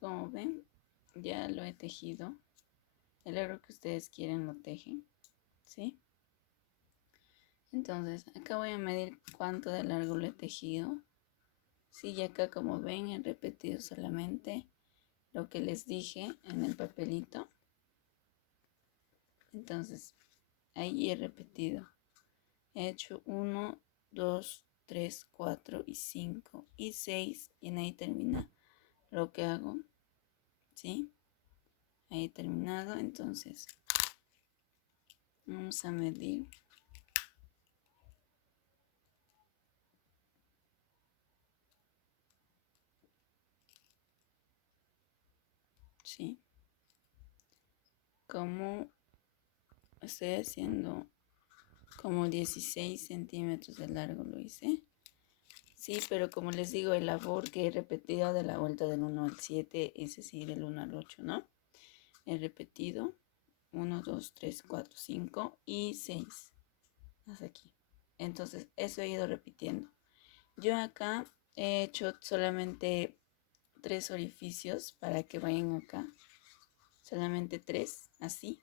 Como ven, ya lo he tejido. El largo que ustedes quieren lo tejen, ¿sí? Entonces, acá voy a medir cuánto de largo lo he tejido. Sí, y acá como ven he repetido solamente lo que les dije en el papelito. Entonces, ahí he repetido. He hecho 1, 2, 3, 4 y 5 y 6. Y en ahí termina lo que hago, ¿sí? Ahí he terminado. Entonces, vamos a medir. ¿Sí? Como estoy haciendo como 16 centímetros de largo lo hice. Sí, pero como les digo, el labor que he repetido de la vuelta del 1 al 7, es decir, del 1 al 8, ¿no? He repetido 1, 2, 3, 4, 5 y 6. Hasta aquí. Entonces, eso he ido repitiendo. Yo acá he hecho solamente 3 orificios para que vayan acá. Solamente 3, así.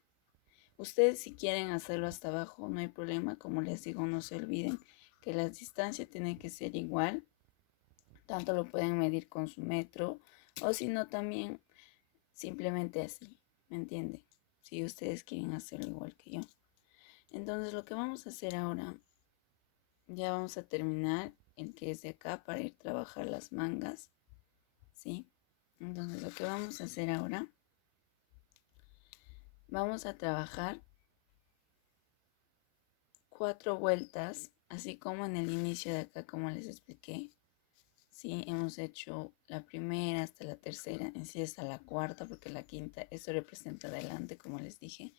Ustedes si quieren hacerlo hasta abajo, no hay problema. Como les digo, no se olviden que la distancia tiene que ser igual. Tanto lo pueden medir con su metro o si no también simplemente así, ¿me entienden? Si ustedes quieren hacerlo igual que yo. Entonces lo que vamos a hacer ahora, ya vamos a terminar el que es de acá para ir a trabajar las mangas, ¿sí? Entonces lo que vamos a hacer ahora, vamos a trabajar 4 vueltas, así como en el inicio de acá, como les expliqué. Sí, hemos hecho la primera hasta la tercera, en sí hasta la cuarta, porque la quinta, esto representa adelante, como les dije.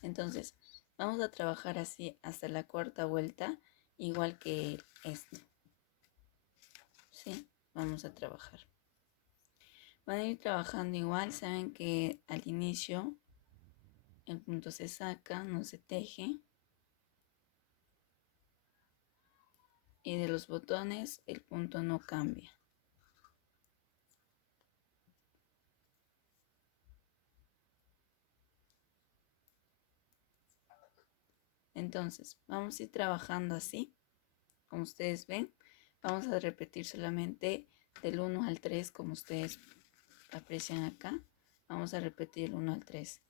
Entonces, vamos a trabajar así hasta la cuarta vuelta, igual que esto. Sí, vamos a trabajar. Van a ir trabajando igual, saben que al inicio el punto se saca, no se teje. Y de los botones el punto no cambia. Entonces, vamos a ir trabajando así, como ustedes ven. Vamos a repetir solamente del 1 al 3, como ustedes aprecian acá. Vamos a repetir el 1 al 3.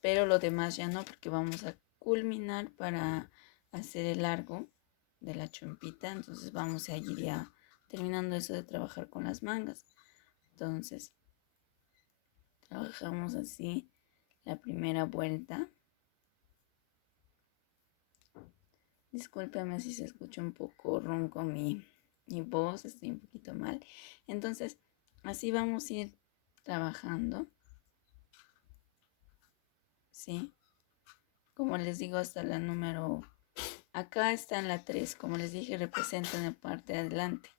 Pero lo demás ya no, porque vamos a culminar para hacer el largo de la chompita. Entonces vamos a ir ya terminando eso de trabajar con las mangas. Entonces, trabajamos así la primera vuelta. Discúlpeme si se escucha un poco ronco mi voz, estoy un poquito mal. Entonces, así vamos a ir trabajando. ¿Sí? Como les digo, hasta la número... Acá está en la 3, como les dije, representa en la parte de adelante.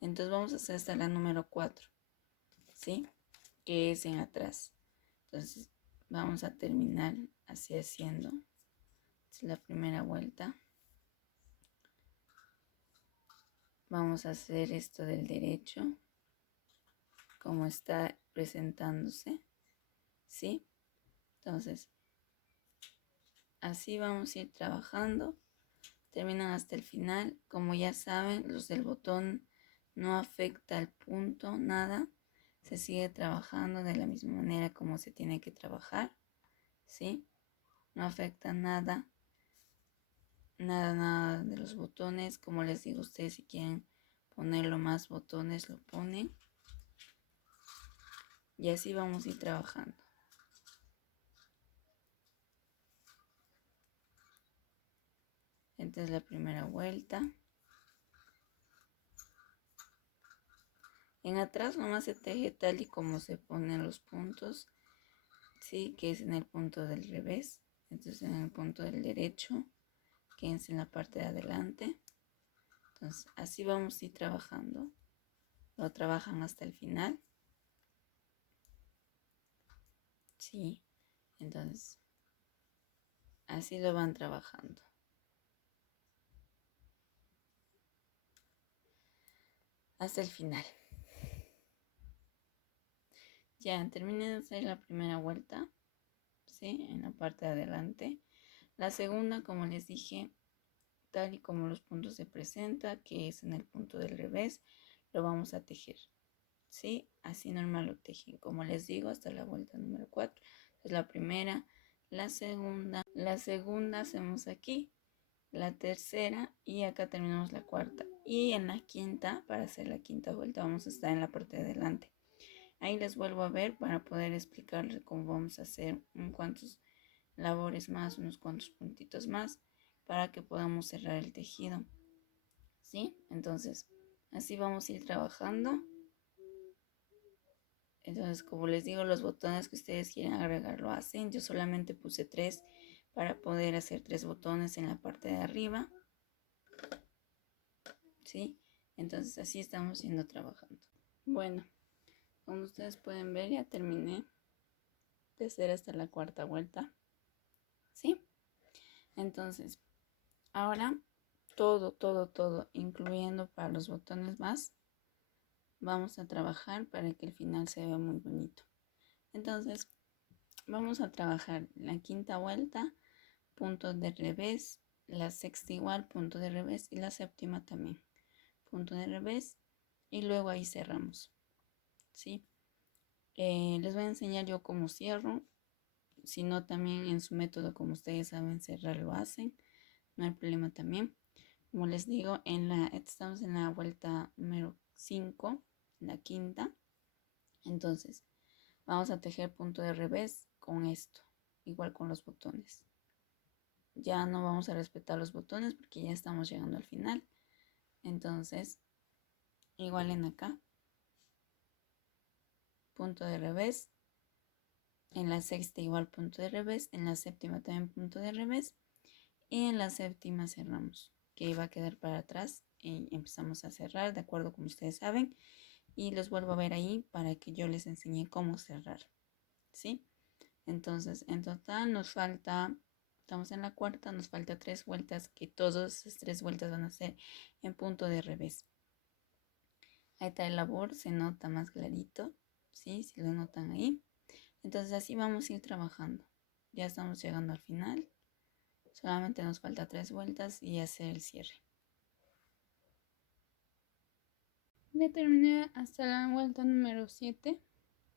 Entonces vamos a hacer hasta la número 4, ¿sí? Que es en atrás. Entonces vamos a terminar así haciendo. Es la primera vuelta. Vamos a hacer esto del derecho, como está presentándose, ¿sí? Entonces, así vamos a ir trabajando. Terminan hasta el final. Como ya saben, los del botón no afecta al punto, nada. Se sigue trabajando de la misma manera como se tiene que trabajar, ¿sí? No afecta nada, nada de los botones. Como les digo, ustedes si quieren ponerlo más botones, lo ponen. Y así vamos a ir trabajando. Esta es la primera vuelta. En atrás nomás se teje tal y como se ponen los puntos, ¿sí? Que es en el punto del revés. Entonces en el punto del derecho, que es en la parte de adelante. Entonces así vamos a ir trabajando. Lo trabajan hasta el final. Sí, entonces así lo van trabajando. Hasta el final. Ya terminé de hacer la primera vuelta, ¿sí? En la parte de adelante. La segunda, como les dije, tal y como los puntos se presenta, que es en el punto del revés, lo vamos a tejer, ¿sí? Así normal lo tejen, como les digo, hasta la vuelta número 4. Es la primera, la segunda hacemos aquí, la tercera y acá terminamos la cuarta. Y en la quinta, para hacer la quinta vuelta, vamos a estar en la parte de adelante. Ahí les vuelvo a ver para poder explicarles cómo vamos a hacer unos cuantos labores más, unos cuantos puntitos más, para que podamos cerrar el tejido, ¿sí? Entonces, así vamos a ir trabajando. Entonces, como les digo, los botones que ustedes quieren agregar lo hacen. Yo solamente puse 3 para poder hacer 3 botones en la parte de arriba, ¿sí? Entonces, así estamos yendo trabajando. Bueno, como ustedes pueden ver, ya terminé de hacer hasta la cuarta vuelta, ¿sí? Entonces, ahora todo, incluyendo para los botones más, vamos a trabajar para que el final se vea muy bonito. Entonces, vamos a trabajar la quinta vuelta, punto de revés, la sexta igual, punto de revés y la séptima también, punto de revés y luego ahí cerramos, ¿sí? Les voy a enseñar yo cómo cierro, si no también en su método como ustedes saben cerrar lo hacen, no hay problema también. Como les digo, estamos en la vuelta número 5, la quinta. Entonces, vamos a tejer punto de revés con esto, igual con los botones. Ya no vamos a respetar los botones porque ya estamos llegando al final. Entonces, igual en acá, punto de revés. En la sexta igual punto de revés. En la séptima también punto de revés. Y en la séptima cerramos, que iba a quedar para atrás. Y empezamos a cerrar de acuerdo como ustedes saben. Y los vuelvo a ver ahí para que yo les enseñe cómo cerrar, ¿sí? Entonces, en total nos falta, estamos en la cuarta, nos falta 3 vueltas, que todas esas 3 vueltas van a ser en punto de revés. Ahí está el labor, se nota más clarito, ¿sí? Si lo notan ahí. Entonces así vamos a ir trabajando. Ya estamos llegando al final. Solamente nos falta 3 vueltas y hacer el cierre. Ya terminé hasta la vuelta número 7,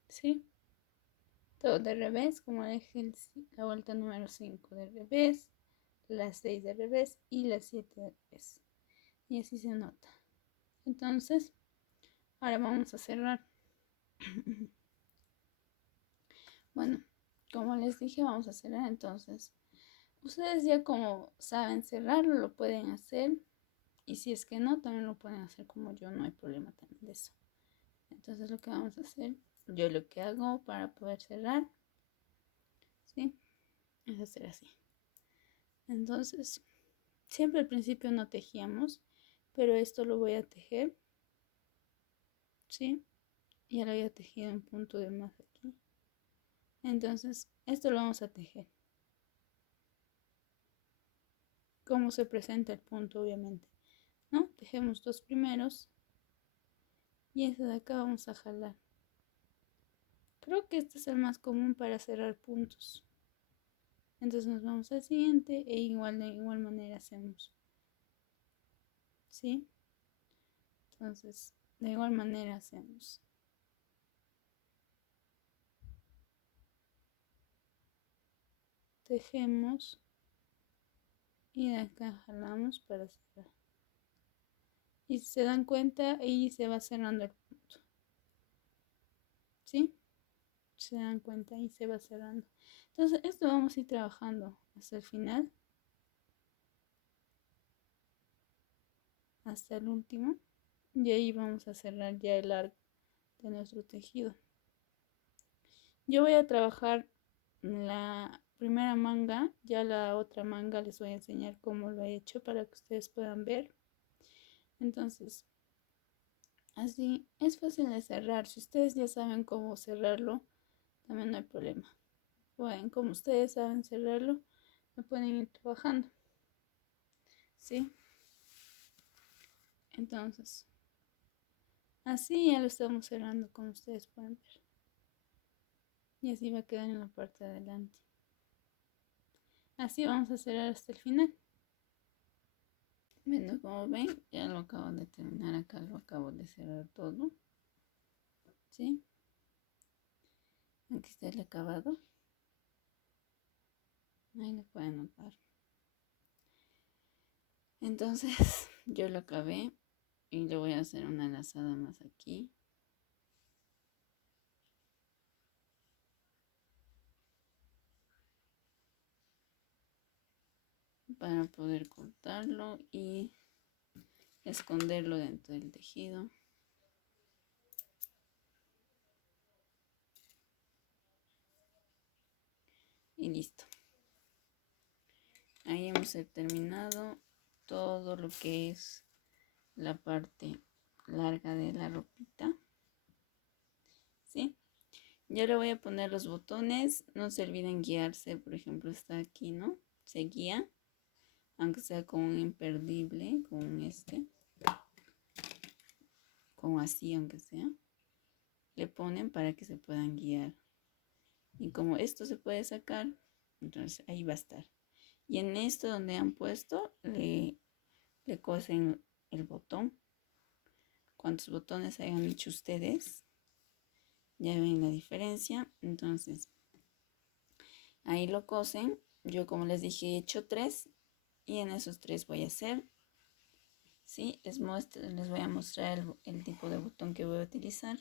¿sí? Todo de revés, como dije, la vuelta número 5 de revés, la 6 de revés y la 7 de revés. Y así se nota. Entonces, ahora vamos a cerrar. Bueno, como les dije, vamos a cerrar. Entonces, ustedes ya como saben cerrarlo, lo pueden hacer. Y si es que no, también lo pueden hacer como yo, no hay problema también de eso. Entonces, lo que vamos a hacer, yo lo que hago para poder cerrar, ¿sí? Es hacer así. Entonces, siempre al principio no tejíamos, pero esto lo voy a tejer, ¿sí? Ya lo había tejido en punto de más aquí. Entonces, esto lo vamos a tejer. Cómo se presenta el punto, obviamente, ¿no? Tejemos 2 primeros y este de acá vamos a jalar. Creo que este es el más común para cerrar puntos. Entonces nos vamos al siguiente e de igual manera hacemos, ¿sí? Entonces, de igual manera hacemos. Tejemos y de acá jalamos para cerrar. Y si se dan cuenta, ahí se va cerrando el punto, ¿sí? Se dan cuenta, ahí se va cerrando. Entonces, esto vamos a ir trabajando hasta el final, hasta el último. Y ahí vamos a cerrar ya el largo de nuestro tejido. Yo voy a trabajar la primera manga, ya la otra manga les voy a enseñar cómo lo he hecho para que ustedes puedan ver. Entonces, así es fácil de cerrar. Si ustedes ya saben cómo cerrarlo, también no hay problema. Pueden, como ustedes saben cerrarlo, lo pueden ir trabajando, ¿sí? Entonces, así ya lo estamos cerrando, como ustedes pueden ver. Y así va a quedar en la parte de adelante. Así vamos a hacer hasta el final. Bueno, como ven, ya lo acabo de terminar acá, lo acabo de cerrar todo. ¿Sí? Aquí está el acabado. Ahí lo pueden notar. Entonces, yo lo acabé y le voy a hacer una lazada más aquí. Para poder cortarlo y esconderlo dentro del tejido. Y listo. Ahí hemos terminado todo lo que es la parte larga de la ropita. ¿Sí? Ya le voy a poner los botones. No se olviden guiarse. Por ejemplo, está aquí, ¿no? Se guía. Aunque sea con un imperdible, con este. Con así, aunque sea. Le ponen para que se puedan guiar. Y como esto se puede sacar, entonces ahí va a estar. Y en esto donde han puesto, le cosen el botón. Cuántos botones hayan hecho ustedes, ya ven la diferencia. Entonces, ahí lo cosen. Yo, como les dije, he hecho 3. Y en esos 3 voy a hacer. ¿Sí? Les voy a mostrar el tipo de botón que voy a utilizar.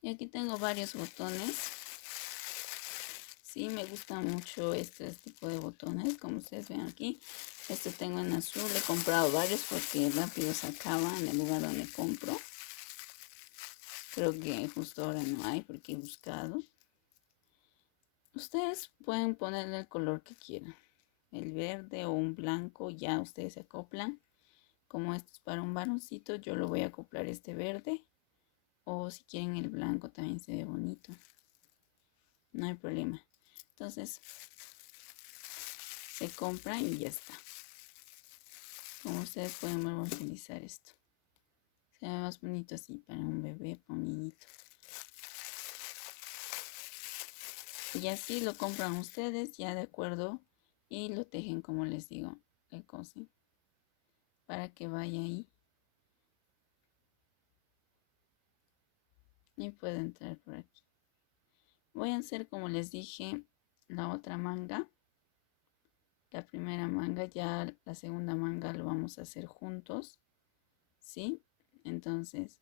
Y aquí tengo varios botones. Sí, me gusta mucho este tipo de botones, como ustedes ven aquí. Este tengo en azul, he comprado varios porque rápido se acaba en el lugar donde compro. Creo que justo ahora no hay porque he buscado. Ustedes pueden ponerle el color que quieran. El verde o un blanco, ya ustedes se acoplan. Como esto es para un varoncito, yo lo voy a acoplar este verde. O si quieren el blanco también se ve bonito. No hay problema. Entonces, se compra y ya está. Como ustedes pueden volver a utilizar esto. Se ve más bonito así para un bebé, para un niñito. Y así lo compran ustedes ya de acuerdo y lo tejen como les digo, le cosen para que vaya ahí y pueda entrar por aquí. Voy a hacer como les dije la otra manga, la primera manga, ya la segunda manga lo vamos a hacer juntos, ¿sí? Entonces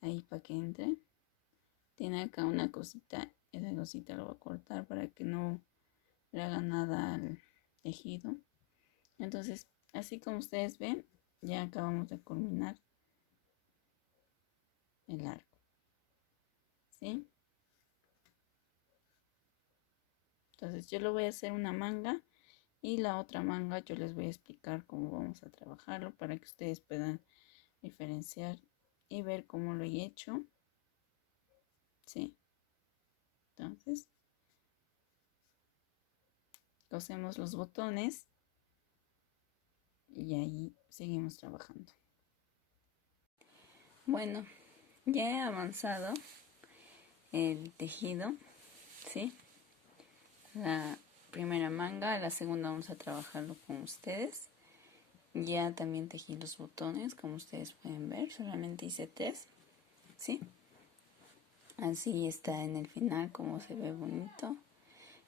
ahí para que entre. Tiene acá una cosita, esa cosita lo voy a cortar para que no le haga nada al tejido. Entonces, así como ustedes ven, ya acabamos de culminar el arco, ¿sí? Entonces yo lo voy a hacer una manga y la otra manga yo les voy a explicar cómo vamos a trabajarlo para que ustedes puedan diferenciar y ver cómo lo he hecho, ¿sí? Entonces, cosemos los botones y ahí seguimos trabajando. Bueno, ya he avanzado el tejido, ¿sí? La primera manga, la segunda vamos a trabajarlo con ustedes. Ya también tejí los botones, como ustedes pueden ver, solamente hice 3, ¿sí? Así está en el final, como se ve bonito.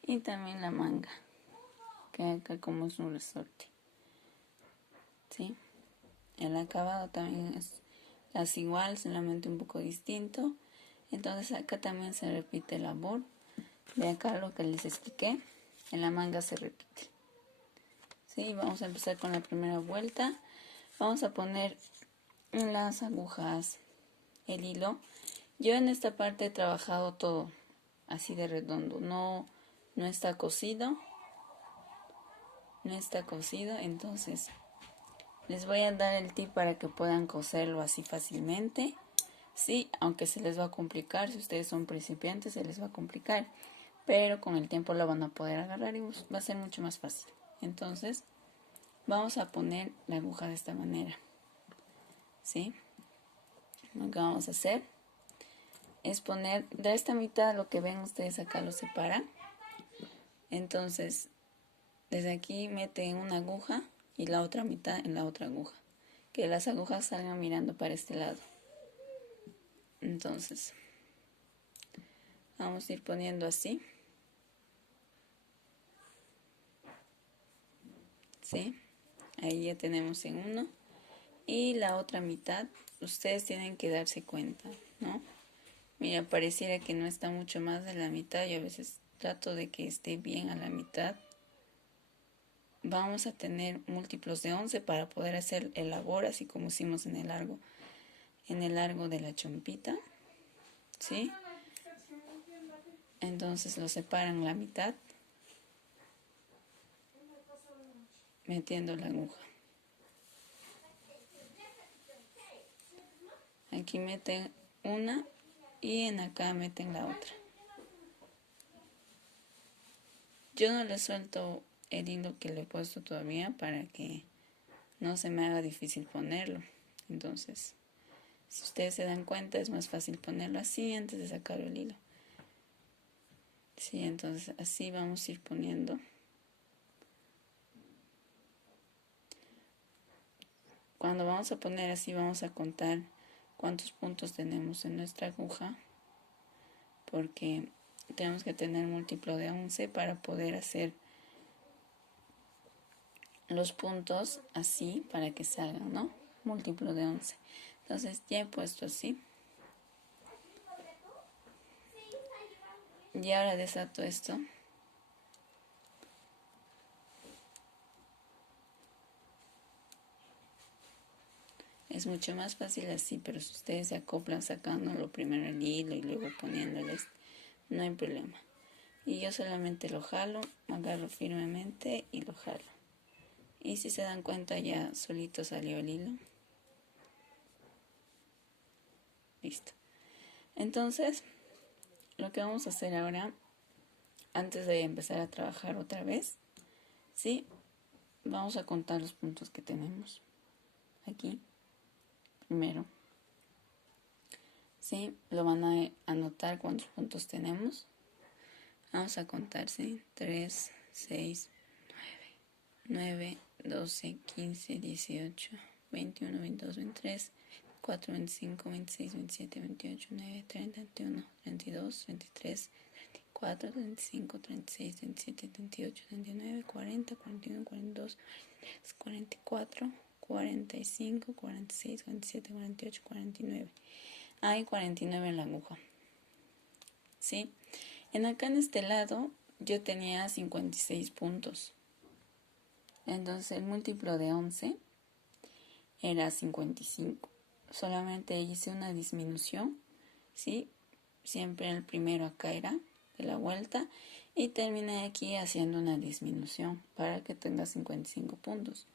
Y también la manga, que acá como es un resorte, ¿sí? El acabado también es casi igual, solamente un poco distinto. Entonces acá también se repite la labor. De acá lo que les expliqué, en la manga se repite. Sí, vamos a empezar con la primera vuelta. Vamos a poner las agujas, el hilo. Yo en esta parte he trabajado todo así de redondo. No está cosido. No está cosido, entonces les voy a dar el tip para que puedan coserlo así fácilmente. Sí, aunque se les va a complicar, si ustedes son principiantes se les va a complicar, pero con el tiempo lo van a poder agarrar y va a ser mucho más fácil. Entonces, vamos a poner la aguja de esta manera. ¿Sí? Lo que vamos a hacer, es poner de esta mitad, lo que ven ustedes acá lo separan. Entonces, desde aquí meten una aguja y la otra mitad en la otra aguja. Que las agujas salgan mirando para este lado. Entonces, vamos a ir poniendo así. ¿Sí? Ahí ya tenemos en uno. Y la otra mitad, ustedes tienen que darse cuenta, ¿no? Mira, pareciera que no está mucho más de la mitad. Yo a veces trato de que esté bien a la mitad. Vamos a tener múltiplos de 11 para poder hacer el labor, así como hicimos en el largo de la chompita, ¿sí? Entonces lo separan la mitad, metiendo la aguja. Aquí meten una y en acá meten la otra. Yo no le suelto el hilo que le he puesto todavía para que no se me haga difícil ponerlo. Entonces, si ustedes se dan cuenta, es más fácil ponerlo así antes de sacar el hilo. Sí, entonces así vamos a ir poniendo. Cuando vamos a poner así, vamos a contar cuántos puntos tenemos en nuestra aguja, porque tenemos que tener múltiplo de 11 para poder hacer los puntos así para que salgan, ¿no? Múltiplo de 11. Entonces ya he puesto así. Y ahora desato esto. Es mucho más fácil así, pero si ustedes se acoplan sacándolo primero el hilo y luego poniéndoles, no hay problema. Y yo solamente lo jalo, agarro firmemente y lo jalo. Y si se dan cuenta, ya solito salió el hilo. Listo. Entonces, lo que vamos a hacer ahora, antes de empezar a trabajar otra vez, ¿sí? Vamos a contar los puntos que tenemos. Aquí, primero. ¿Sí? Lo van a anotar cuántos puntos tenemos. Vamos a contar, ¿sí? 3, 6, 9, 12, 15, 18, 21, 22, 23, 24, 25, 26, 27, 28, 9, 30, 31, 32, 33, 34, 35, 36, 37, 38, 39, 40, 41, 42, 44, 45, 46, 47, 48, 49. Hay 49 en la aguja. ¿Sí? Acá en este lado yo tenía 56 puntos. Entonces el múltiplo de 11 era 55. Solamente hice una disminución, ¿sí? Siempre el primero acá era de la vuelta y terminé aquí haciendo una disminución para que tenga 55 puntos.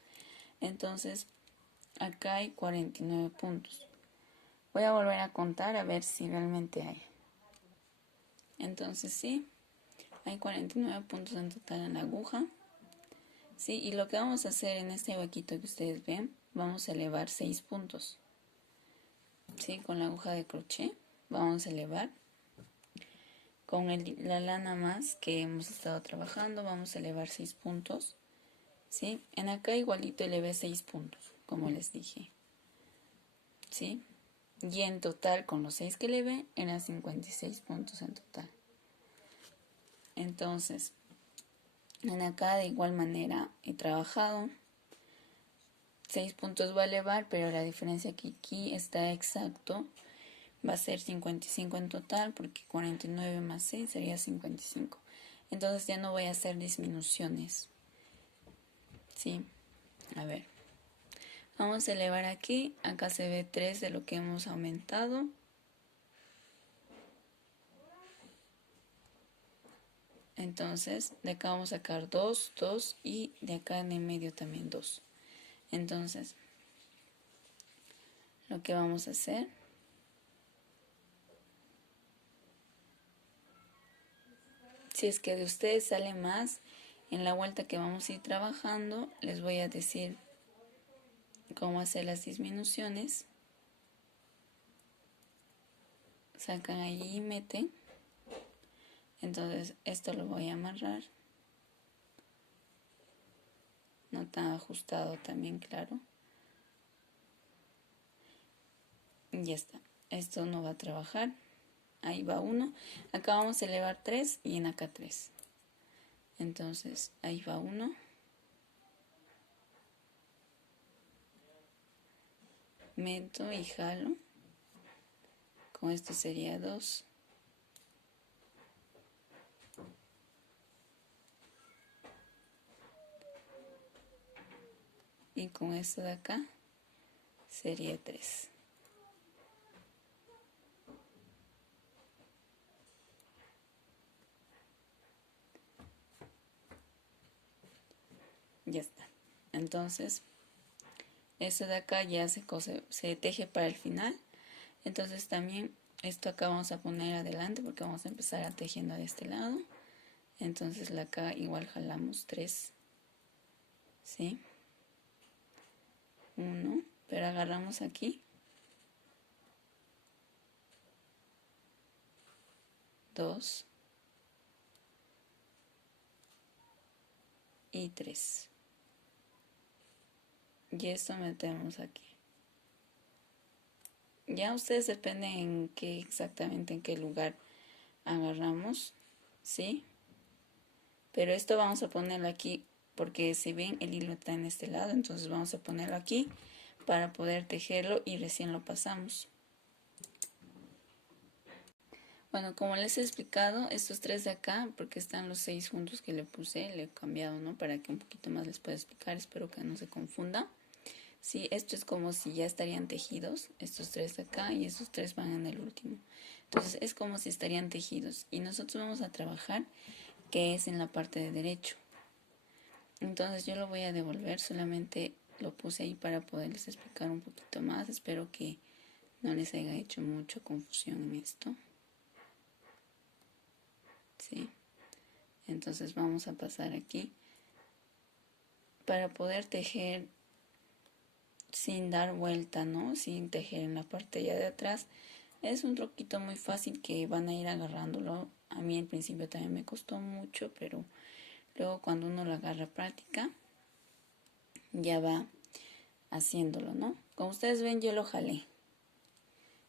Entonces acá hay 49 puntos. Voy a volver a contar a ver si realmente hay. Entonces sí, hay 49 puntos en total en la aguja. Sí, y lo que vamos a hacer en este huequito que ustedes ven, vamos a elevar 6 puntos. Sí, con la aguja de crochet vamos a elevar. Con la lana más que hemos estado trabajando, vamos a elevar 6 puntos. ¿Sí? En acá igualito elevé 6 puntos, como les dije. ¿Sí? Y en total, con los 6 que elevé, eran 56 puntos en total. Entonces, en acá de igual manera he trabajado. 6 puntos va a elevar, pero la diferencia que aquí está exacto. Va a ser 55 en total, porque 49 más 6 sería 55. Entonces ya no voy a hacer disminuciones. ¿Sí? A ver. Vamos a elevar aquí. Acá se ve 3 de lo que hemos aumentado. Entonces, de acá vamos a sacar 2, 2 y de acá en el medio también 2. Entonces, lo que vamos a hacer, si es que de ustedes sale más, en la vuelta que vamos a ir trabajando, les voy a decir cómo hacer las disminuciones. sacan ahí y meten. Entonces esto lo voy a amarrar, no tan ajustado también, claro. Y ya está, esto no va a trabajar. Ahí va 1, acá vamos a elevar 3 y en acá 3. Entonces ahí va 1, meto y jalo. Con esto sería 2. Y con esto de acá sería 3. Ya está. Entonces, esto de acá ya se teje para el final. Entonces también esto acá vamos a poner adelante porque vamos a empezar a tejiendo de este lado. Entonces la acá igual jalamos 3. ¿Sí? 1, pero agarramos aquí. 2 y 3. Y esto metemos aquí. Ya ustedes dependen en qué exactamente en qué lugar agarramos, ¿sí? Pero esto vamos a ponerlo aquí porque si ven el hilo está en este lado, entonces vamos a ponerlo aquí para poder tejerlo y recién lo pasamos. Bueno, como les he explicado, estos 3 de acá, porque están los 6 juntos que le puse, le he cambiado, ¿no? Para que un poquito más les pueda explicar, espero que no se confunda. Sí, esto es como si ya estarían tejidos, estos 3 de acá y estos 3 van en el último. Entonces es como si estarían tejidos y nosotros vamos a trabajar que es en la parte de derecho. Entonces yo lo voy a devolver, solamente lo puse ahí para poderles explicar un poquito más. Espero que no les haya hecho mucha confusión en esto. ¿Sí? Entonces vamos a pasar aquí para poder tejer sin dar vuelta, ¿no? Sin tejer en la parte ya de atrás. Es un truquito muy fácil que van a ir agarrándolo. A mí al principio también me costó mucho, pero luego cuando uno lo agarra práctica, ya va haciéndolo, ¿no? Como ustedes ven, yo lo jalé.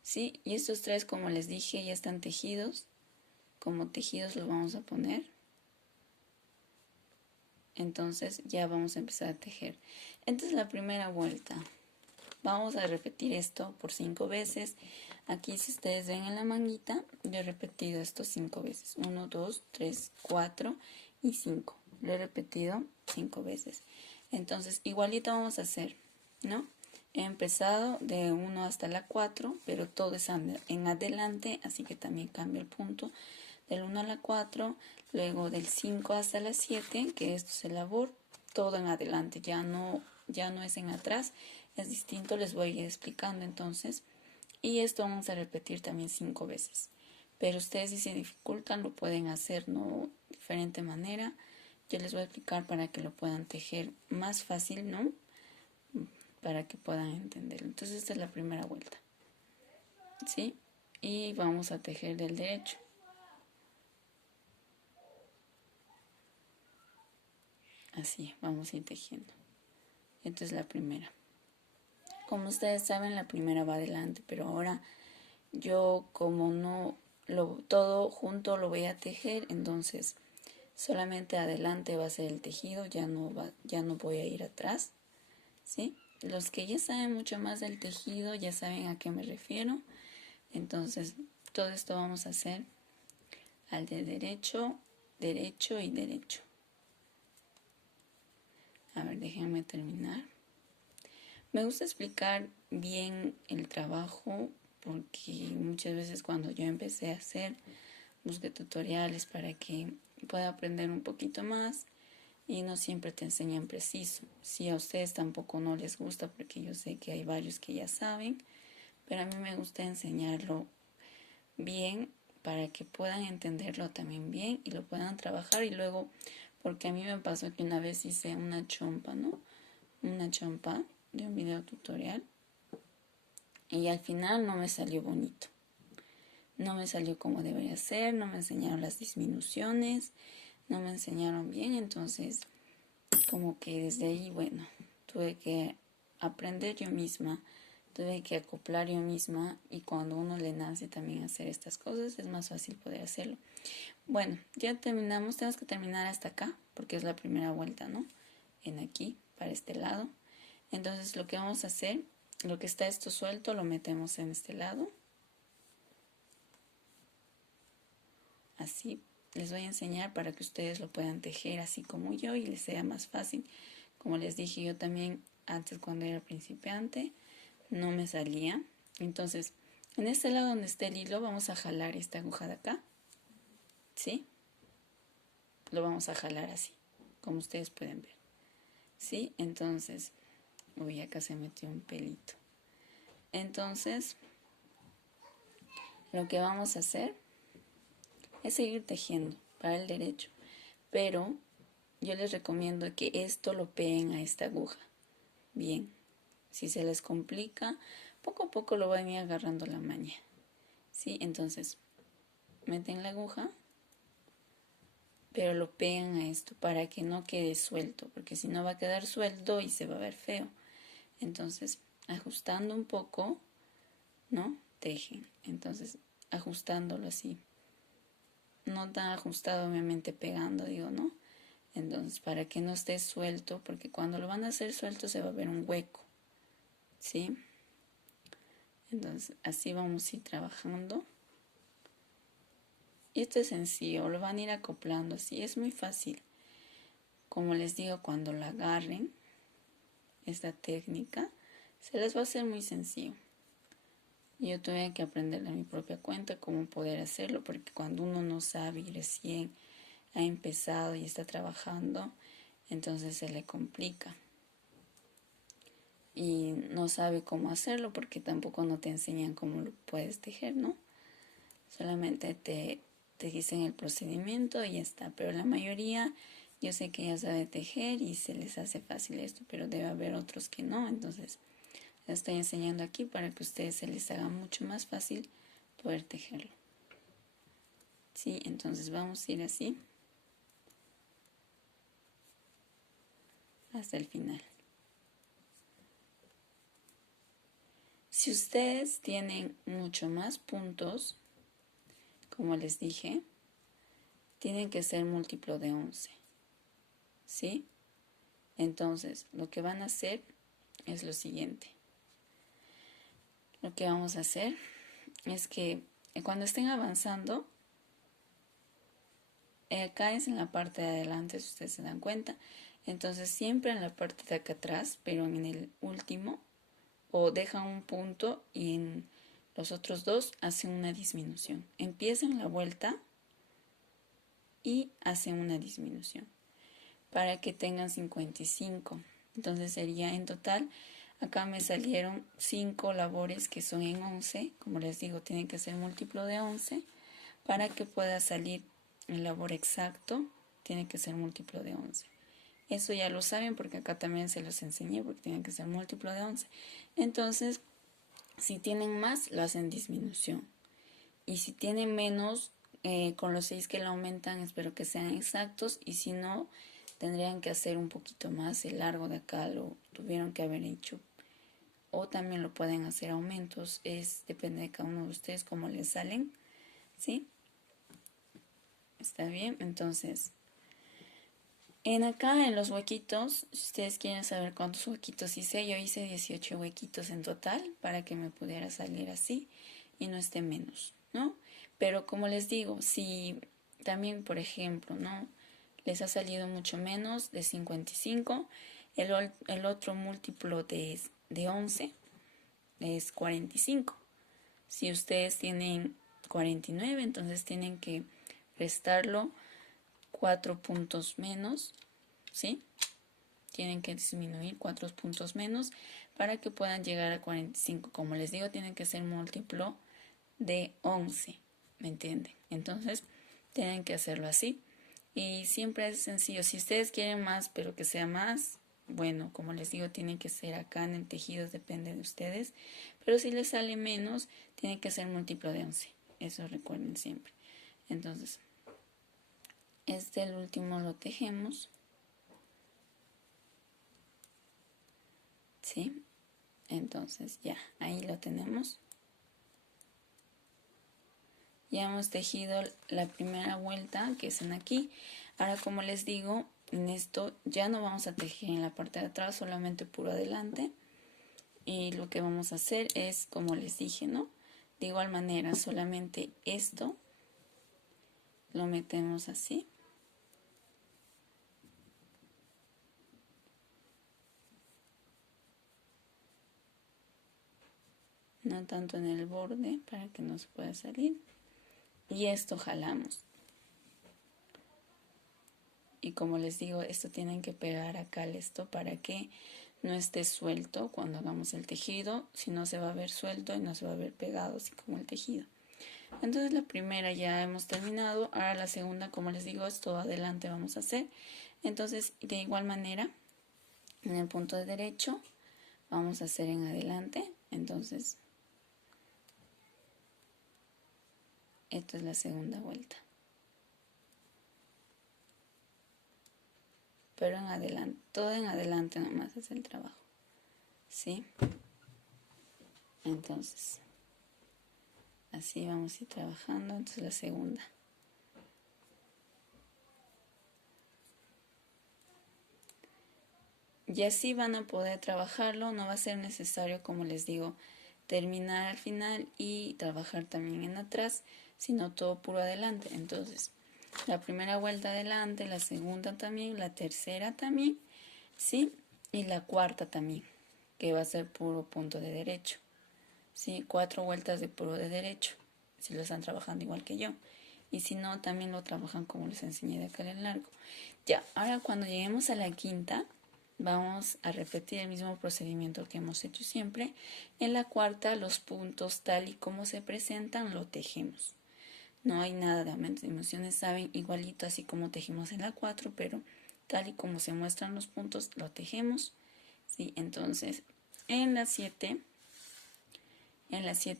¿Sí? Y estos 3, como les dije, ya están tejidos. Como tejidos los vamos a poner. Entonces ya vamos a empezar a tejer. Esta es la primera vuelta. Vamos a repetir esto por 5 veces. Aquí si ustedes ven en la manguita, yo he repetido esto 5 veces. 1, 2, 3, 4 y 5. Lo he repetido 5 veces. Entonces igualito vamos a hacer, ¿no? He empezado de 1 hasta la 4, pero todo es en adelante, así que también cambio el punto. Del 1 a la 4, luego del 5 hasta la 7, que esto es el labor, todo en adelante, ya no es en atrás, es distinto, les voy a ir explicando entonces. Y esto vamos a repetir también 5 veces. Pero ustedes si se dificultan lo pueden hacer, ¿no? De diferente manera. Yo les voy a explicar para que lo puedan tejer más fácil, ¿no? Para que puedan entenderlo. Entonces esta es la primera vuelta. ¿Sí? Y vamos a tejer del derecho. Así, vamos a ir tejiendo. Esta es la primera. Como ustedes saben, la primera va adelante, pero ahora yo como no todo junto lo voy a tejer, entonces solamente adelante va a ser el tejido, ya no voy a ir atrás, ¿sí? Los que ya saben mucho más del tejido ya saben a qué me refiero. Entonces, todo esto vamos a hacer al de derecho, derecho y derecho. A ver, déjenme terminar. Me gusta explicar bien el trabajo porque muchas veces cuando yo empecé a hacer, busqué tutoriales para que pueda aprender un poquito más y no siempre te enseñan preciso. Si a ustedes tampoco no les gusta, porque yo sé que hay varios que ya saben, pero a mí me gusta enseñarlo bien para que puedan entenderlo también bien y lo puedan trabajar. Y luego, porque a mí me pasó que una vez hice una chompa, ¿no? Una chompa de un video tutorial y al final no me salió bonito. no me salió como debería ser, no me enseñaron las disminuciones, no me enseñaron bien, entonces como que desde ahí, bueno, tuve que aprender yo misma, tuve que acoplar yo misma, y cuando uno le nace también hacer estas cosas es más fácil poder hacerlo. Bueno, ya terminamos, tenemos que terminar hasta acá porque es la primera vuelta, ¿no? En aquí, para este lado. Entonces lo que vamos a hacer, lo que está esto suelto lo metemos en este lado. Así les voy a enseñar para que ustedes lo puedan tejer así como yo y les sea más fácil. Como les dije, yo también antes, cuando era principiante, no me salía. Entonces, en este lado donde está el hilo vamos a jalar esta aguja de acá, ¿sí? Lo vamos a jalar así, como ustedes pueden ver, ¿sí? Entonces, uy, acá se metió un pelito. Entonces, lo que vamos a hacer es seguir tejiendo para el derecho, pero yo les recomiendo que esto lo peguen a esta aguja. Bien, si se les complica, poco a poco lo van a ir agarrando la maña, ¿sí? Entonces, meten la aguja, pero lo pegan a esto para que no quede suelto, porque si no va a quedar suelto y se va a ver feo. Entonces, ajustando un poco, ¿no? Tejen. Entonces, ajustándolo así. No tan ajustado, obviamente pegando, digo, ¿no? Entonces, para que no esté suelto, porque cuando lo van a hacer suelto se va a ver un hueco, ¿sí? Entonces, así vamos a ir trabajando. Y esto es sencillo, lo van a ir acoplando así, es muy fácil. Como les digo, cuando la agarren, esta técnica, se les va a hacer muy sencillo. Yo tuve que aprender de mi propia cuenta cómo poder hacerlo, porque cuando uno no sabe y recién ha empezado y está trabajando, entonces se le complica. Y no sabe cómo hacerlo porque tampoco no te enseñan cómo lo puedes tejer, ¿no? Solamente te dicen el procedimiento y ya está. Pero la mayoría, yo sé que ya sabe tejer y se les hace fácil esto, pero debe haber otros que no. Entonces, les estoy enseñando aquí para que a ustedes se les haga mucho más fácil poder tejerlo. Sí, entonces vamos a ir así hasta el final. Si ustedes tienen mucho más puntos, como les dije, tienen que ser múltiplo de 11, ¿sí? Entonces, lo que van a hacer es lo siguiente. Lo que vamos a hacer es que cuando estén avanzando, acá es en la parte de adelante, si ustedes se dan cuenta. Entonces, siempre en la parte de acá atrás, pero en el último, o dejan un punto y en los otros dos hacen una disminución. Empiezan la vuelta y hacen una disminución para que tengan 55. Entonces sería en total, acá me salieron 5 labores que son en 11. Como les digo, tienen que ser múltiplo de 11 para que pueda salir el labor exacto. Tiene que ser múltiplo de 11. Eso ya lo saben porque acá también se los enseñé, porque tienen que ser múltiplo de 11. Entonces, si tienen más, lo hacen disminución. Y si tienen menos, con los 6 que lo aumentan, espero que sean exactos. Y si no, tendrían que hacer un poquito más. El largo de acá lo tuvieron que haber hecho. O también lo pueden hacer aumentos. Depende de cada uno de ustedes cómo les salen. ¿Sí? Está bien. Entonces, en los huequitos, si ustedes quieren saber cuántos huequitos hice, yo hice 18 huequitos en total para que me pudiera salir así y no esté menos, ¿no? Pero como les digo, si también, por ejemplo, ¿no?, les ha salido mucho menos de 55, el otro múltiplo de 11 es 45. Si ustedes tienen 49, entonces tienen que restarlo 4 puntos menos, ¿sí? Tienen que disminuir 4 puntos menos para que puedan llegar a 45. Como les digo, tienen que ser múltiplo de 11, ¿me entienden? Entonces, tienen que hacerlo así. Y siempre es sencillo. Si ustedes quieren más, pero que sea más, bueno, como les digo, tienen que ser acá en el tejido, depende de ustedes. Pero si les sale menos, tiene que ser múltiplo de 11. eso recuerden siempre. Entonces, el último lo tejemos, ¿sí? Entonces ya, ahí lo tenemos. Ya hemos tejido la primera vuelta, que es en aquí. Ahora, como les digo, en esto ya no vamos a tejer en la parte de atrás, solamente puro adelante. Y lo que vamos a hacer es, como les dije, ¿no? De igual manera, solamente esto lo metemos así. No tanto en el borde para que no se pueda salir. Y esto jalamos. Y como les digo, esto tienen que pegar acá al esto para que no esté suelto cuando hagamos el tejido, si no se va a ver suelto y no se va a ver pegado así como el tejido. Entonces la primera ya hemos terminado. Ahora la segunda, como les digo, es todo adelante vamos a hacer. Entonces de igual manera, en el punto de derecho vamos a hacer en adelante. Entonces esta es la segunda vuelta. Pero en adelante, todo en adelante nomás es el trabajo, ¿sí? Entonces, así vamos a ir trabajando. Entonces la segunda. Y así van a poder trabajarlo, no va a ser necesario, como les digo, terminar al final y trabajar también en atrás, sino todo puro adelante. Entonces, la primera vuelta adelante, la segunda también, la tercera también, ¿sí? Y la cuarta también, que va a ser puro punto de derecho, ¿sí? 4 vueltas de puro de derecho, si lo están trabajando igual que yo. Y si no, también lo trabajan como les enseñé de acá en largo. Ya, ahora cuando lleguemos a la quinta, vamos a repetir el mismo procedimiento que hemos hecho siempre. En la cuarta, los puntos tal y como se presentan, lo tejemos. No hay nada de aumento de dimensiones, saben, igualito así como tejimos en la 4, pero tal y como se muestran los puntos, lo tejemos. ¿Sí? Entonces, en la 7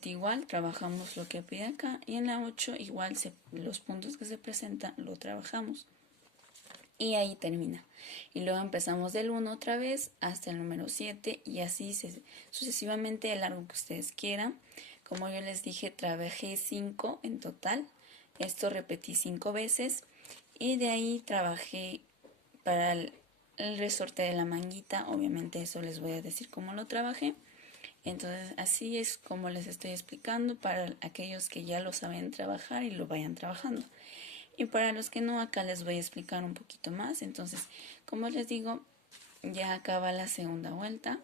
igual trabajamos lo que pide acá, y en la 8 igual los puntos que se presentan lo trabajamos. Y ahí termina. Y luego empezamos del 1 otra vez hasta el número 7 y así sucesivamente el largo que ustedes quieran. Como yo les dije, trabajé 5 en total. Esto repetí 5 veces y de ahí trabajé para el resorte de la manguita. Obviamente eso les voy a decir cómo lo trabajé. Entonces así es como les estoy explicando para aquellos que ya lo saben trabajar y lo vayan trabajando. Y para los que no, acá les voy a explicar un poquito más. Entonces, como les digo, ya acaba la segunda vuelta,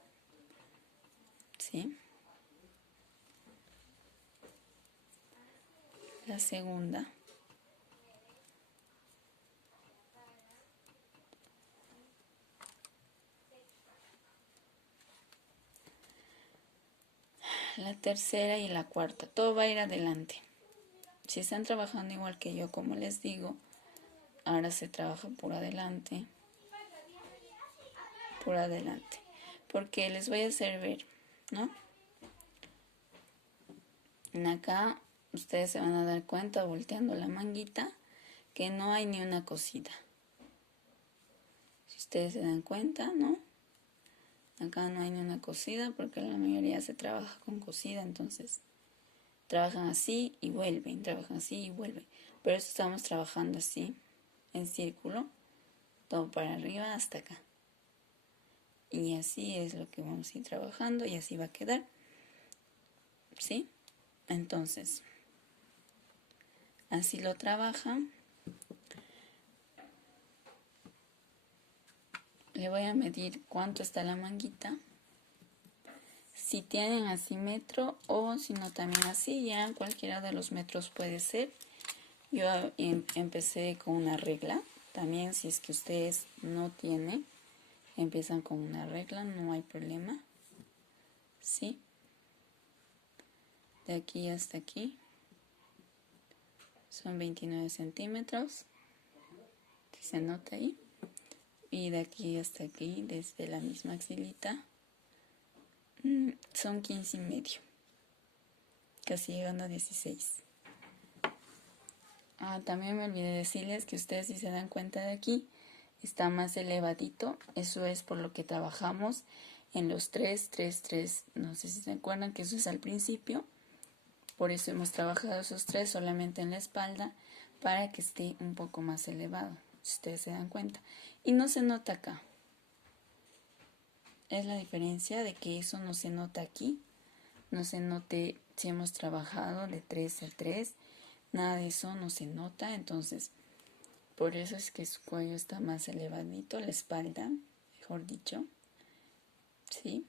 ¿sí? La segunda. La tercera y la cuarta. Todo va a ir adelante. Si están trabajando igual que yo, como les digo, ahora se trabaja por adelante. Por adelante. Porque les voy a hacer ver, ¿no? En acá ustedes se van a dar cuenta volteando la manguita que no hay ni una cosida. Si ustedes se dan cuenta, ¿no? Acá no hay ni una cosida porque la mayoría se trabaja con cosida, entonces trabajan así y vuelven, trabajan así y vuelven. Pero esto estamos trabajando así, en círculo, todo para arriba hasta acá. Y así es lo que vamos a ir trabajando y así va a quedar. ¿Sí? Entonces, así lo trabajan. Le voy a medir cuánto está la manguita. Si tienen así metro o si no también así, ya cualquiera de los metros puede ser. Yo empecé con una regla. También si es que ustedes no tienen, empiezan con una regla, no hay problema. ¿Sí? De aquí hasta aquí son 29 centímetros. Si se nota ahí. Y de aquí hasta aquí, desde la misma axilita, son 15 y medio. Casi llegando a 16. También me olvidé decirles que ustedes, si se dan cuenta de aquí, está más elevadito. Eso es por lo que trabajamos en los 3, 3, 3. No sé si se acuerdan que eso es al principio. Por eso hemos trabajado esos 3 solamente en la espalda, para que esté un poco más elevado, si ustedes se dan cuenta. Y no se nota acá. Es la diferencia de que eso no se nota aquí. No se note si hemos trabajado de 3 a 3. Nada de eso no se nota. Entonces, por eso es que su cuello está más elevadito, la espalda, mejor dicho. ¿Sí?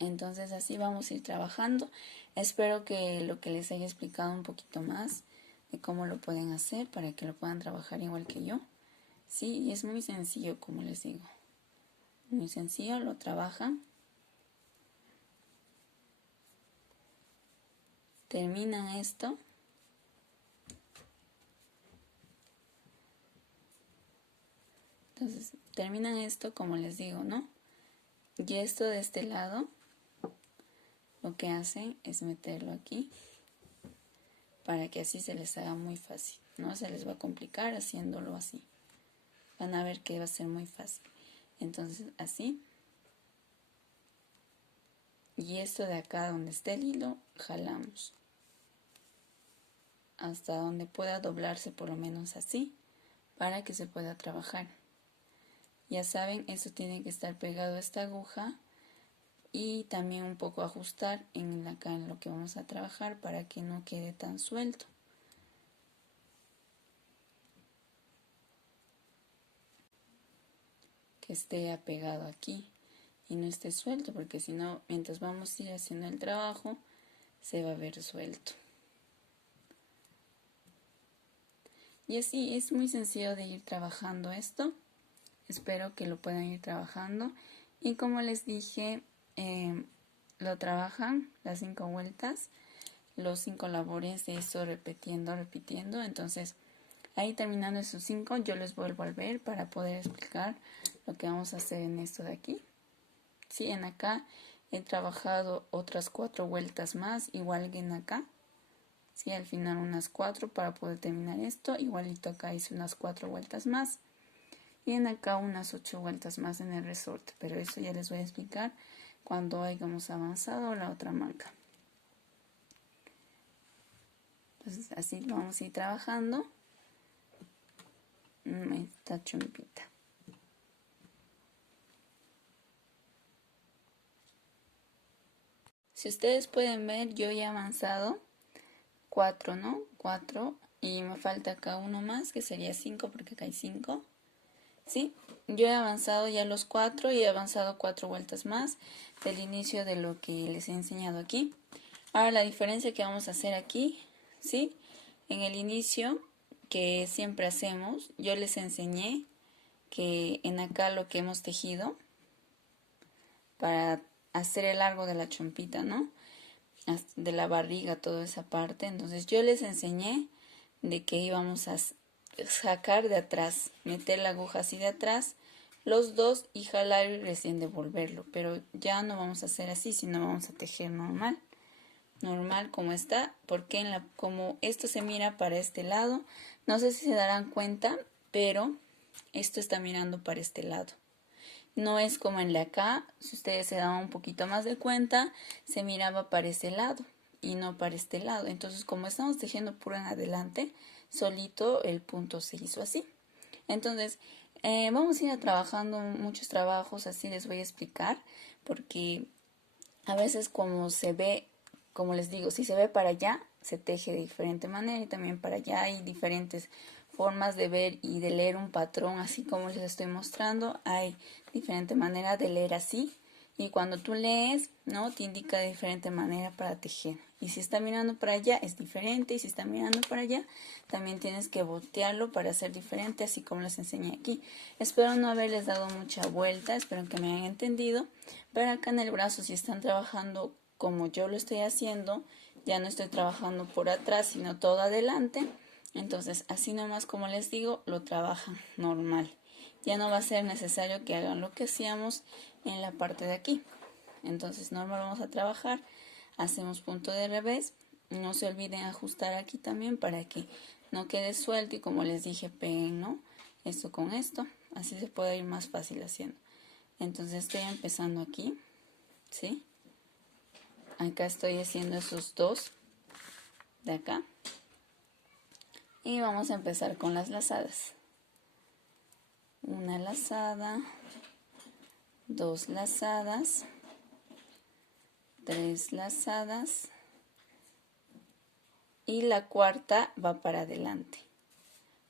Entonces así vamos a ir trabajando. Espero que lo que les haya explicado un poquito más de cómo lo pueden hacer para que lo puedan trabajar igual que yo. Sí, y es muy sencillo, como les digo. Muy sencillo, lo trabajan. Terminan esto. Entonces, terminan esto como les digo, ¿no? Y esto de este lado, lo que hacen es meterlo aquí, para que así se les haga muy fácil. No se les va a complicar haciéndolo así. Van a ver que va a ser muy fácil. Entonces, así. Y esto de acá donde esté el hilo, jalamos. Hasta donde pueda doblarse por lo menos así, para que se pueda trabajar. Ya saben, eso tiene que estar pegado a esta aguja. Y también un poco ajustar acá en lo que vamos a trabajar, para que no quede tan suelto. Que esté apegado aquí y no esté suelto, porque si no, mientras vamos a ir haciendo el trabajo, se va a ver suelto. Y así es muy sencillo de ir trabajando esto. Espero que lo puedan ir trabajando. Y como les dije, lo trabajan las 5 vueltas, los 5 labores de eso, repitiendo. Entonces, ahí terminando esos 5, yo les vuelvo a ver para poder explicar lo que vamos a hacer en esto de aquí. Sí, en acá he trabajado otras 4 vueltas más, igual que en acá. Sí, al final unas 4 para poder terminar esto. Igualito acá hice unas 4 vueltas más. Y en acá unas 8 vueltas más en el resorte. Pero eso ya les voy a explicar cuando hayamos avanzado la otra marca. Entonces así vamos a ir trabajando esta chompita. Si ustedes pueden ver, yo ya he avanzado 4, ¿no? 4. Y me falta acá uno más, que sería 5, porque acá hay 5. ¿Sí? Yo he avanzado ya los 4 y he avanzado 4 vueltas más del inicio de lo que les he enseñado aquí. Ahora la diferencia que vamos a hacer aquí, ¿sí? En el inicio, que siempre hacemos, yo les enseñé que en acá lo que hemos tejido para hacer el largo de la chompita, ¿no? De la barriga, toda esa parte. Entonces yo les enseñé de que íbamos a sacar de atrás, meter la aguja así de atrás, los dos, y jalar y recién devolverlo. Pero ya no vamos a hacer así, sino vamos a tejer normal como está, porque como esto se mira para este lado, no sé si se darán cuenta, pero esto está mirando para este lado. No es como en la acá, si ustedes se daban un poquito más de cuenta, se miraba para ese lado y no para este lado. Entonces, como estamos tejiendo puro en adelante, solito el punto se hizo así. Entonces, vamos a ir trabajando muchos trabajos, así les voy a explicar, porque a veces como se ve, como les digo, si se ve para allá, se teje de diferente manera, y también para allá hay diferentes formas de ver y de leer un patrón, así como les estoy mostrando. Hay diferente manera de leer así, y cuando tú lees, ¿no? Te indica de diferente manera para tejer. Y si está mirando para allá es diferente, y si está mirando para allá también tienes que voltearlo para hacer diferente, así como les enseñé aquí. Espero no haberles dado mucha vuelta, espero que me hayan entendido. Pero acá en el brazo, si están trabajando como yo lo estoy haciendo, ya no estoy trabajando por atrás, sino todo adelante. Entonces, así nomás, como les digo, lo trabajan normal. Ya no va a ser necesario que hagan lo que hacíamos en la parte de aquí. Entonces, normal vamos a trabajar. Hacemos punto de revés No se olviden ajustar aquí también para que no quede suelto y como les dije, peguen, ¿no? Esto con esto, así se puede ir más fácil haciendo. Entonces estoy empezando aquí, ¿sí? Acá estoy haciendo esos dos de acá. Y vamos a empezar con las lazadas. Una lazada, dos lazadas, tres lazadas y la cuarta va para adelante.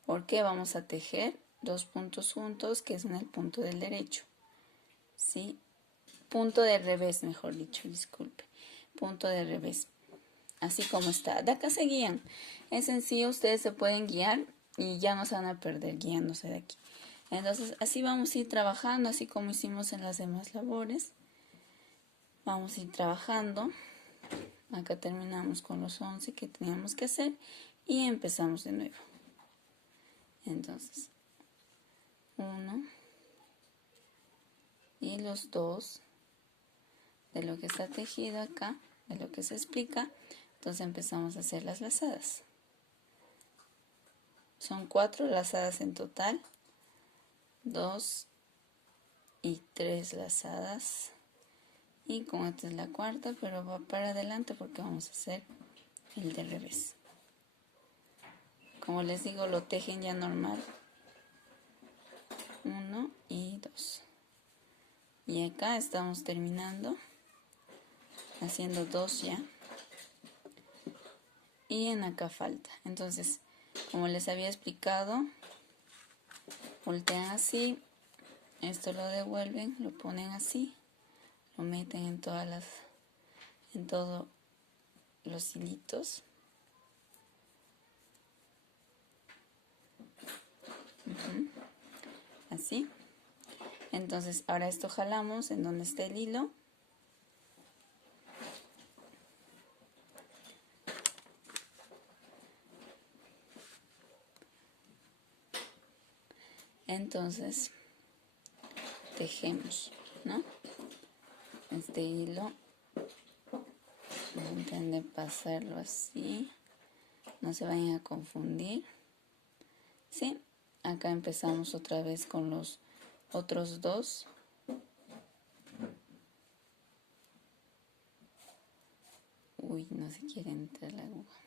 Porque vamos a tejer dos puntos juntos, que es en el punto del derecho, ¿sí? Punto de revés, mejor dicho, disculpe. Punto de revés, así como está. De acá se guían. Es sencillo, ustedes se pueden guiar y ya no se van a perder guiándose de aquí. Entonces, así vamos a ir trabajando, así como hicimos en las demás labores. Vamos a ir trabajando. Acá terminamos con los 11 que teníamos que hacer y empezamos de nuevo. Entonces, 1 y los 2 de lo que está tejido acá, de lo que se explica. Entonces empezamos a hacer las lazadas. Son 4 lazadas en total, 2 y 3 lazadas. Y con esta es la cuarta, pero va para adelante porque vamos a hacer el de revés. Como les digo, lo tejen ya normal. 1 y 2. Y acá estamos terminando, haciendo 2 ya. Y en acá falta. Entonces, como les había explicado, voltean así, esto lo devuelven, lo ponen así, lo meten en todos los hilitos. Así. Entonces, ahora esto jalamos en donde está el hilo. Entonces, tejemos, ¿no? Este hilo, traten de pasarlo así, no se vayan a confundir, ¿sí? Acá empezamos otra vez con los otros 2. Uy, no se quiere entrar la aguja.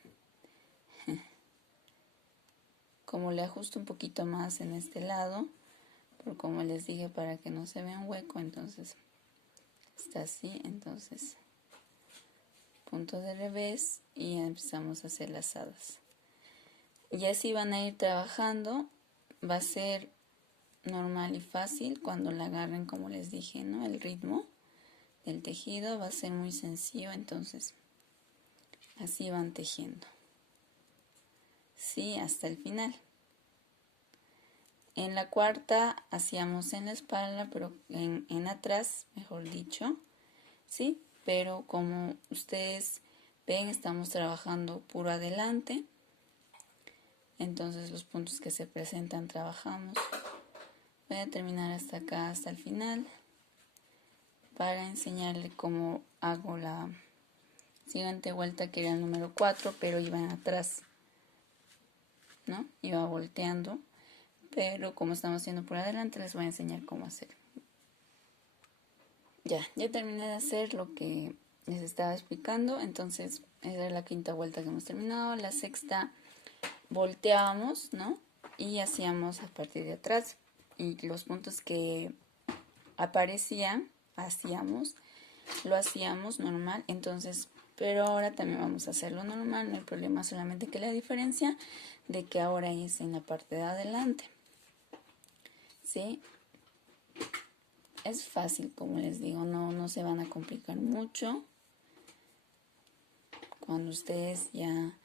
Como le ajusto un poquito más en este lado, pero como les dije, para que no se vea un hueco, entonces está así. Entonces, punto de revés y empezamos a hacer lazadas. Y así van a ir trabajando. Va a ser normal y fácil cuando la agarren, como les dije, ¿no? El ritmo del tejido va a ser muy sencillo, entonces así van tejiendo. Sí, hasta el final. En la cuarta hacíamos en la espalda, pero en atrás, mejor dicho, ¿sí? Pero como ustedes ven, estamos trabajando puro adelante. Entonces los puntos que se presentan trabajamos. Voy a terminar hasta acá, hasta el final, para enseñarle cómo hago la siguiente vuelta, que era el número 4, pero iba atrás, ¿no? Iba volteando, pero como estamos haciendo por adelante, les voy a enseñar cómo hacer. Ya terminé de hacer lo que les estaba explicando. Entonces esa es la quinta vuelta que hemos terminado. La sexta volteábamos, ¿no? Y hacíamos a partir de atrás, y los puntos que aparecían lo hacíamos normal. Entonces, pero ahora también vamos a hacerlo normal, no hay problema, solamente que la diferencia de que ahora es en la parte de adelante, ¿sí? Es fácil, como les digo, no se van a complicar mucho. Cuando ustedes ya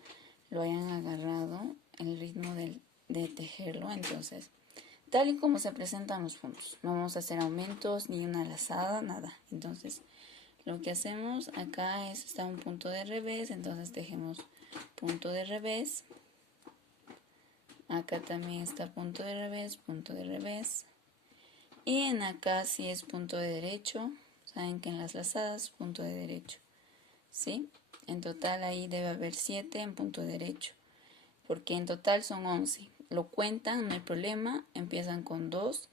lo hayan agarrado, el ritmo de tejerlo, entonces, tal y como se presentan los puntos, no vamos a hacer aumentos ni una lazada, nada. Entonces, lo que hacemos acá está un punto de revés, entonces tejemos punto de revés. Acá también está punto de revés, punto de revés. Y en acá sí es punto de derecho. Saben que en las lazadas, punto de derecho. ¿sí? En total ahí debe haber 7 en punto derecho, porque en total son 11. Lo cuentan, no hay problema, empiezan con 2,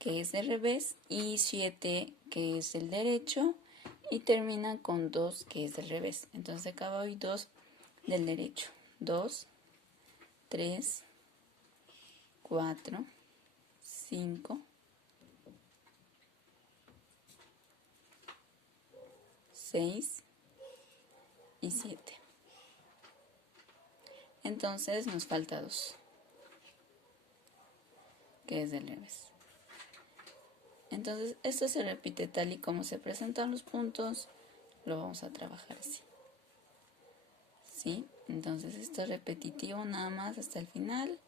que es el revés, y 7, que es el derecho, y terminan con 2, que es el revés. Entonces acá voy 2 del derecho. 2, 3, 4, 5, 6 y 7. Entonces nos falta 2, que es del revés. Entonces esto se repite tal y como se presentan los puntos, lo vamos a trabajar así. ¿Sí? Entonces esto es repetitivo nada más hasta el final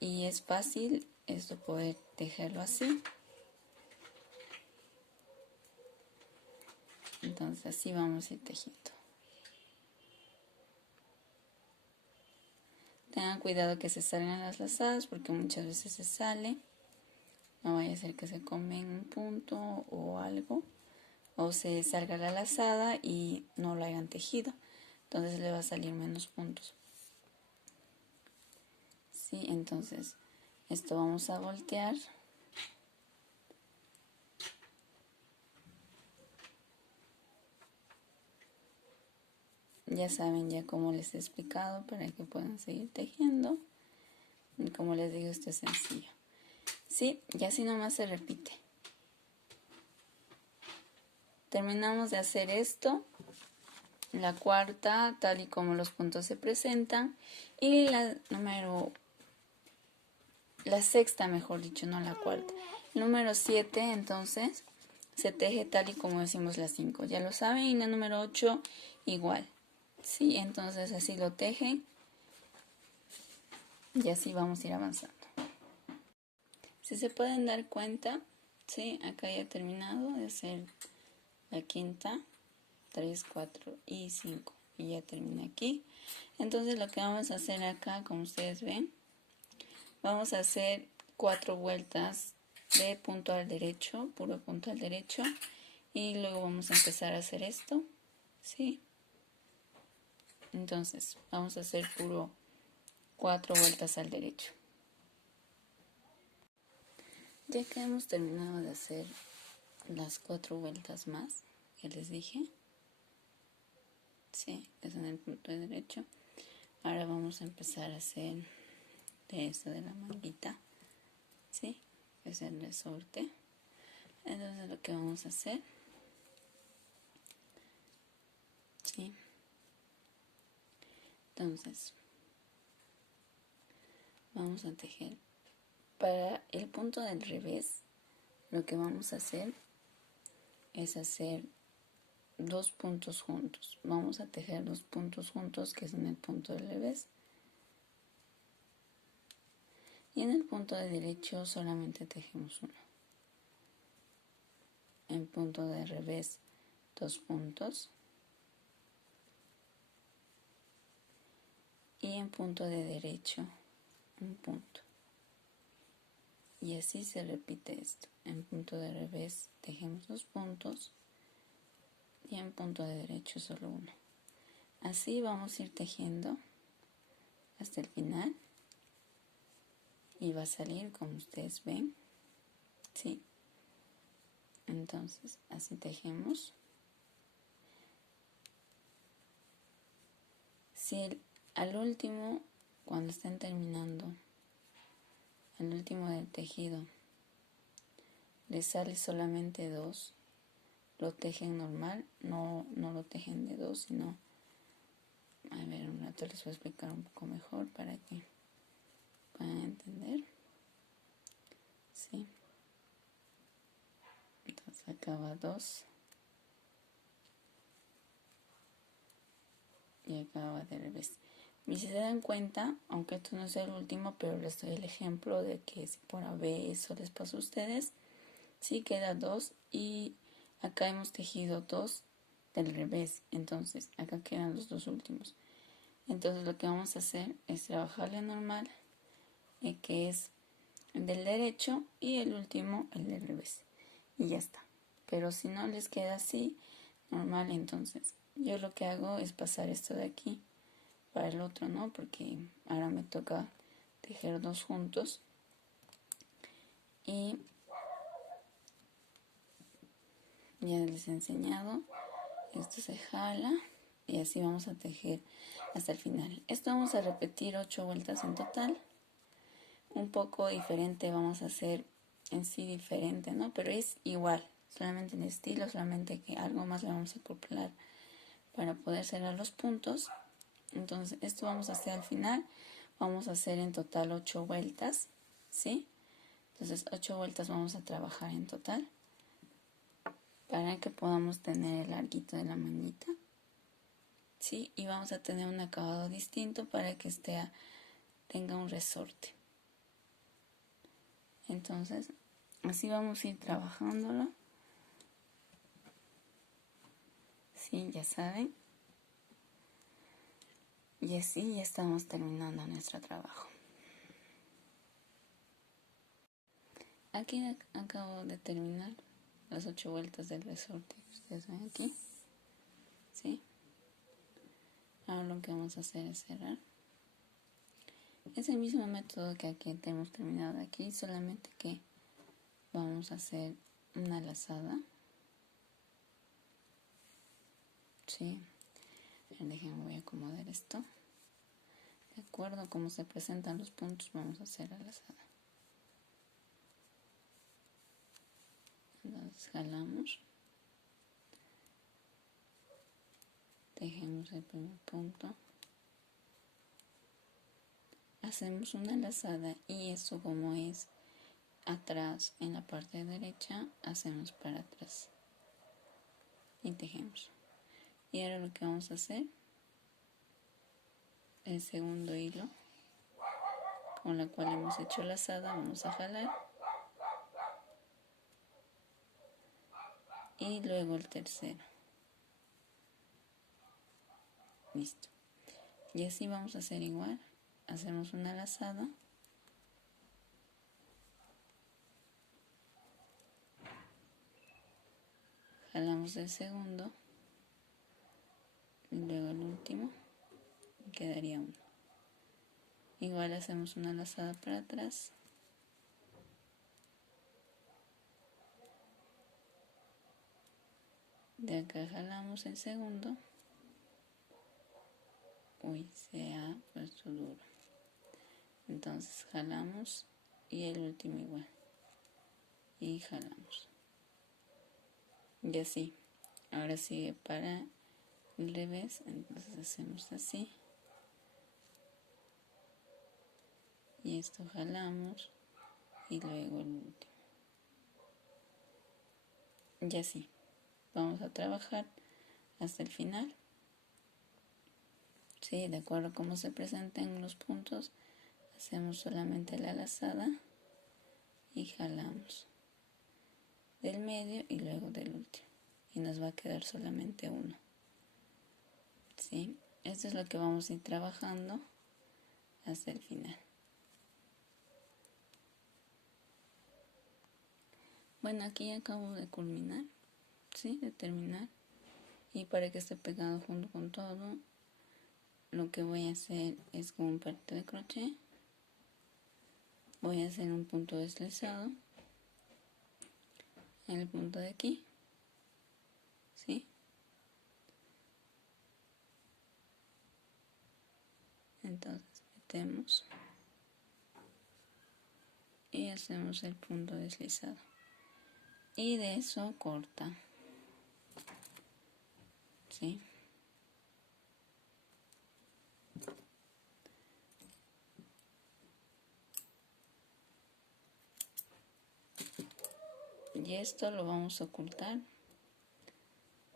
y es fácil esto poder tejerlo así. Entonces así vamos a ir tejiendo. Tengan cuidado que se salgan las lazadas porque muchas veces se sale. No vaya a ser que se comen un punto o algo, o se salga la lazada y no lo hayan tejido. Entonces le va a salir menos puntos. Sí, entonces esto vamos a voltear. Ya saben ya cómo les he explicado para que puedan seguir tejiendo. Y como les digo, esto es sencillo. Sí, y así nomás se repite. Terminamos de hacer esto. La cuarta, tal y como los puntos se presentan. Y la sexta, mejor dicho, no la cuarta. El número 7, entonces, se teje tal y como decimos la 5. Ya lo saben, y la número 8, igual. Sí, entonces así lo tejen. Y así vamos a ir avanzando. Si se pueden dar cuenta, sí, acá ya he terminado de hacer la quinta, 3, 4 y 5. Y ya terminé aquí. Entonces lo que vamos a hacer acá, como ustedes ven, vamos a hacer 4 vueltas de punto al derecho, puro punto al derecho. Y luego vamos a empezar a hacer esto, ¿sí? Entonces vamos a hacer puro 4 vueltas al derecho. Ya que hemos terminado de hacer las 4 vueltas más que les dije, sí, es en el punto de derecho. Ahora vamos a empezar a hacer de esto de la manguita, sí, es el resorte. Entonces lo que vamos a hacer, sí, entonces vamos a tejer para el punto del revés. Lo que vamos a hacer es hacer 2 puntos juntos. Vamos a tejer 2 puntos juntos, que es en el punto del revés. Y en el punto de derecho solamente tejemos uno. En punto de revés, 2 puntos. Y en punto de derecho, un punto. Y así se repite esto. En punto de revés tejemos 2 puntos. Y en punto de derecho solo uno. Así vamos a ir tejiendo hasta el final. Y va a salir como ustedes ven, ¿sí? Entonces así tejemos. Si al último, cuando estén terminando, al último del tejido, les sale solamente 2, lo tejen normal, no lo tejen de 2, sino, a ver, un rato les voy a explicar un poco mejor para que puedan entender, ¿sí? Entonces acá va 2 y acá va de revés. Y si se dan cuenta, aunque esto no sea el último, pero les doy el ejemplo de que si por a veces eso les pasa a ustedes, sí queda 2 y acá hemos tejido 2 del revés, entonces acá quedan los 2 últimos. Entonces lo que vamos a hacer es trabajarle normal, que es el del derecho, y el último el del revés, y ya está. Pero si no les queda así, normal. Entonces yo lo que hago es pasar esto de aquí para el otro, ¿no? Porque ahora me toca tejer dos juntos y ya les he enseñado. Esto se jala y así vamos a tejer hasta el final. Esto vamos a repetir 8 vueltas en total. Un poco diferente vamos a hacer en sí diferente, ¿no? Pero es igual, solamente en estilo, solamente que algo más le vamos a acoplar para poder cerrar los puntos. Entonces esto vamos a hacer al final. Vamos a hacer en total 8 vueltas, ¿sí? Entonces 8 vueltas vamos a trabajar en total para que podamos tener el larguito de la manita, ¿sí? Y vamos a tener un acabado distinto para que tenga un resorte. Entonces así vamos a ir trabajándolo. Sí, ya saben. Y así ya estamos terminando nuestro trabajo. Aquí acabo de terminar las 8 vueltas del resorte que ustedes ven aquí. ¿Sí? Ahora lo que vamos a hacer es cerrar. Es el mismo método que aquí hemos terminado aquí, solamente que vamos a hacer una lazada. ¿Sí? Déjenme, voy a acomodar esto. De acuerdo a cómo se presentan los puntos, vamos a hacer la lazada. Entonces jalamos. Tejemos el primer punto. Hacemos una lazada y eso, como es atrás en la parte derecha, hacemos para atrás y tejemos. Y ahora lo que vamos a hacer, el segundo hilo con la cual hemos hecho lazada, vamos a jalar y luego el tercero. Listo. Y así vamos a hacer igual. Hacemos una lazada, jalamos el segundo y luego el último y quedaría uno. Igual hacemos una lazada para atrás, de acá jalamos el segundo. Uy, se ha puesto duro. Entonces jalamos y el último igual y jalamos y así. Ahora sigue para el revés, entonces hacemos así y esto jalamos y luego el último y así vamos a trabajar hasta el final. Sí, de acuerdo a cómo se presenten los puntos, hacemos solamente la lazada y jalamos del medio y luego del último y nos va a quedar solamente uno. ¿Sí? Esto es lo que vamos a ir trabajando hasta el final. Bueno, aquí acabo de culminar, ¿sí? De terminar. Y para que esté pegado junto con todo, lo que voy a hacer es con un palito de crochet. Voy a hacer un punto deslizado en el punto de aquí, ¿sí? Entonces metemos y hacemos el punto deslizado y de eso corta, ¿sí? Y esto lo vamos a ocultar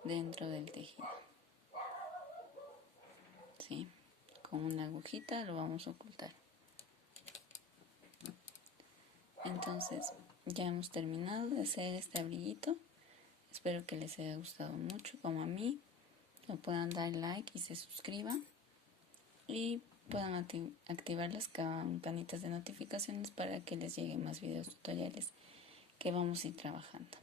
dentro del tejido, ¿sí? Con una agujita lo vamos a ocultar. Entonces ya hemos terminado de hacer este abriguito. Espero que les haya gustado mucho como a mí. Lo puedan dar like y se suscriban. Y puedan activar las campanitas de notificaciones para que les lleguen más videos tutoriales que vamos a ir trabajando.